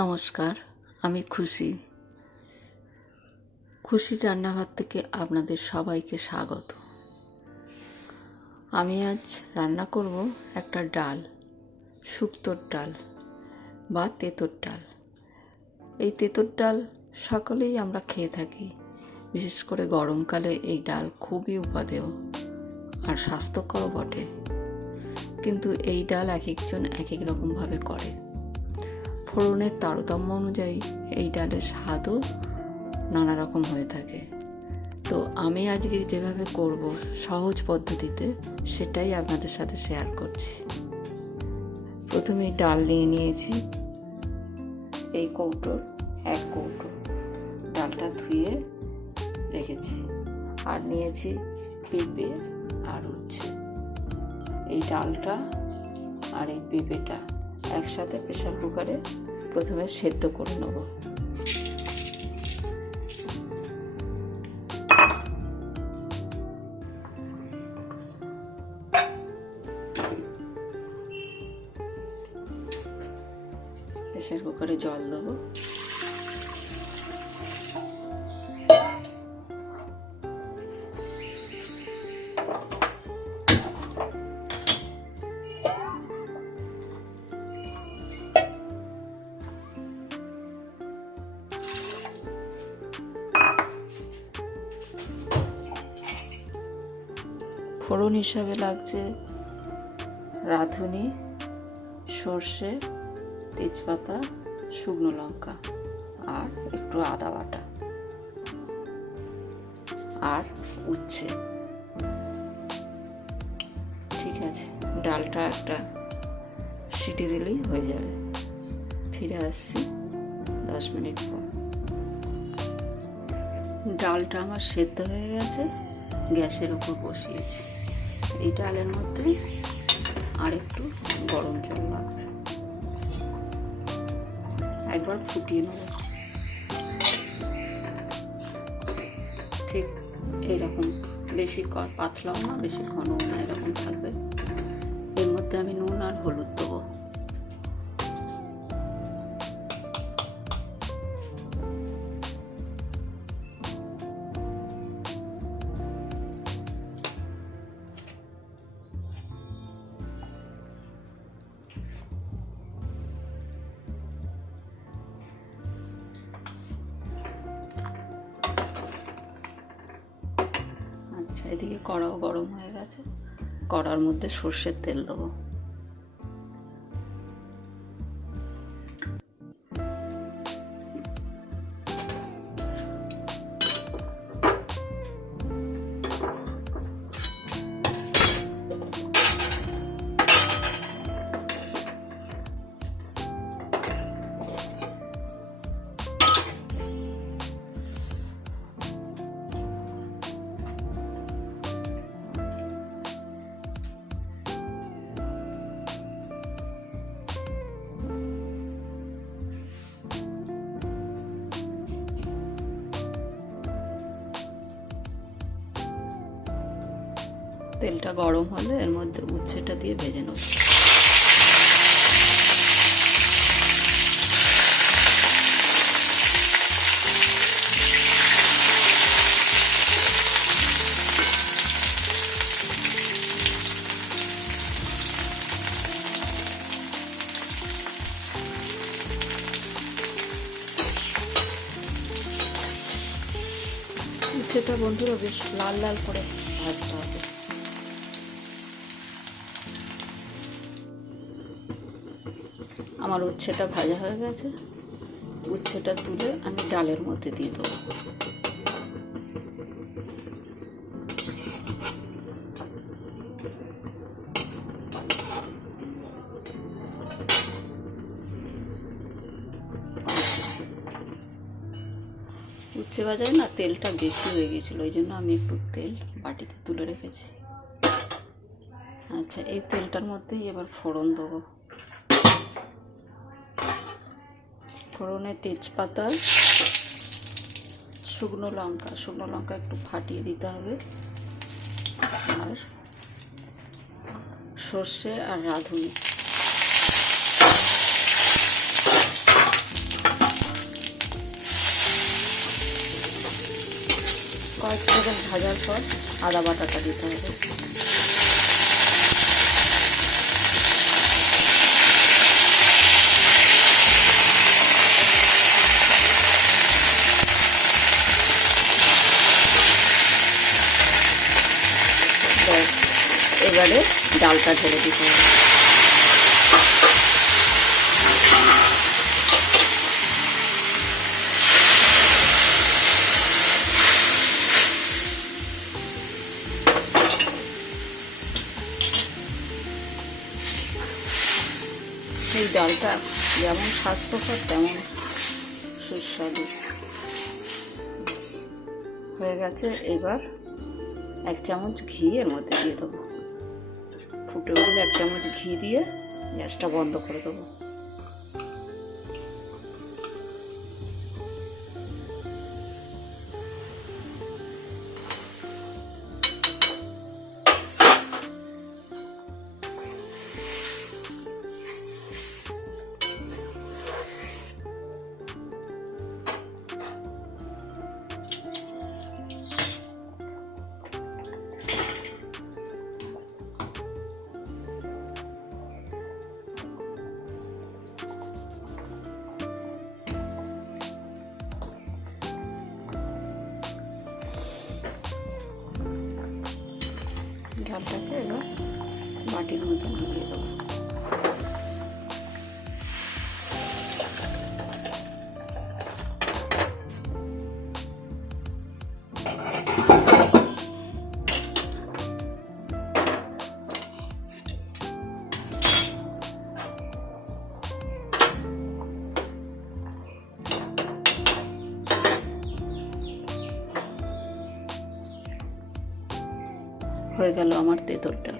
নমস্কার, আমি খুশি রান্নাঘর থেকে আপনাদের সবাইকে স্বাগত। আমি আজ রান্না করব একটা ডাল, শুক্তোর ডাল বা তেঁতুর ডাল। এই তেঁতুর ডাল সকলেই আমরা খেয়ে থাকি। বিশেষ করে গরমকালে এই ডাল খুবই উপাদেয় আর স্বাস্থ্যকরও বটে। কিন্তু এই ডাল এক একজন এক এক রকমভাবে করে। ফোড়নের তারতম্য অনুযায়ী এই ডালের স্বাদও নানা রকম হয়ে থাকে। তো আমি আজকে যেভাবে করব সহজ পদ্ধতিতে, সেটাই আপনাদের সাথে শেয়ার করছি। প্রথমে ডাল নিয়ে নিয়েছি, এই কৌটোর 1 কৌটো ডালটা ধুয়ে রেখেছি। আর নিয়েছি পেঁপে আর উচ্ছে। এই ডালটা আর এই পেঁপেটা একসাথে প্রেসার কুকারে প্রথমে সেদ্ধ করে নেব। প্রেসার কুকারে জল দেবো। ফোড়ন হিসাবে লাগছে রাঁধুনি, সর্ষে, তেজপাতা, শুকনো লঙ্কা আর একটু আদা বাটা আর উচ্ছে। ঠিক আছে, ডালটা একটা সিটি দিলেই হয়ে যাবে। ফিরে আসছি 10 মিনিট পর। ডালটা আমার সেদ্ধ হয়ে গেছে, গ্যাসের উপর বসিয়েছি। এই ডালের মধ্যে আর একটু গরম জল লাগবে, একবার ফুটিয়ে নেব। ঠিক এইরকম, বেশি পাতলাও না বেশি ঘনও না, এরকম থাকবে। এর মধ্যে আমি নুন আর হলুদ দেবো। আচ্ছা, এদিকে কড়াও গরম হয়ে গেছে। কড়ার মধ্যে সর্ষের তেল দেবো। তেলটা গরম হলে এর মধ্যে উচ্ছেটা দিয়ে ভেজে নেব। উচ্ছেটা বন্ধুরা বেশ লাল লাল করে ভাজতে হবে। আমার উচ্ছেটা ভাজা হয়ে গেছে। উচ্ছেটা তুলে আমি ডালের মধ্যে দিয়ে দেবো। উচ্ছে ভাজায় না তেলটা বেশি হয়ে গেছিলো, ওই জন্য আমি একটু তেল বাটিতে তুলে রেখেছি। আচ্ছা, এই তেলটার মধ্যেই এবার ফোড়ন দেবো। ফোড়নে তেজপাতা, শুকনো লঙ্কা একটু ফাটিয়ে দিতে হবে, আর সর্ষে আর রাঁধুনি। কয়েক সেকেন্ড ভাজার পর আদা বাটাটা দিতে হবে। এবারে ডালটা ঢেলে দিতে হবে। এই ডালটা যেমন স্বাস্থ্যকর তেমন সুস্বাদু। হয়ে গেছে, এবার 1 চামচ ঘি এর মধ্যে দিয়ে দেবো। ফুটে উঠলে 1 চামচ ঘি দিয়ে গ্যাসটা বন্ধ করে দেবো। ডালটাকে এবার বাটির মধ্যে ঢুকিয়ে দেবো। হয়ে গেল আমার তেঁতুল ডাল।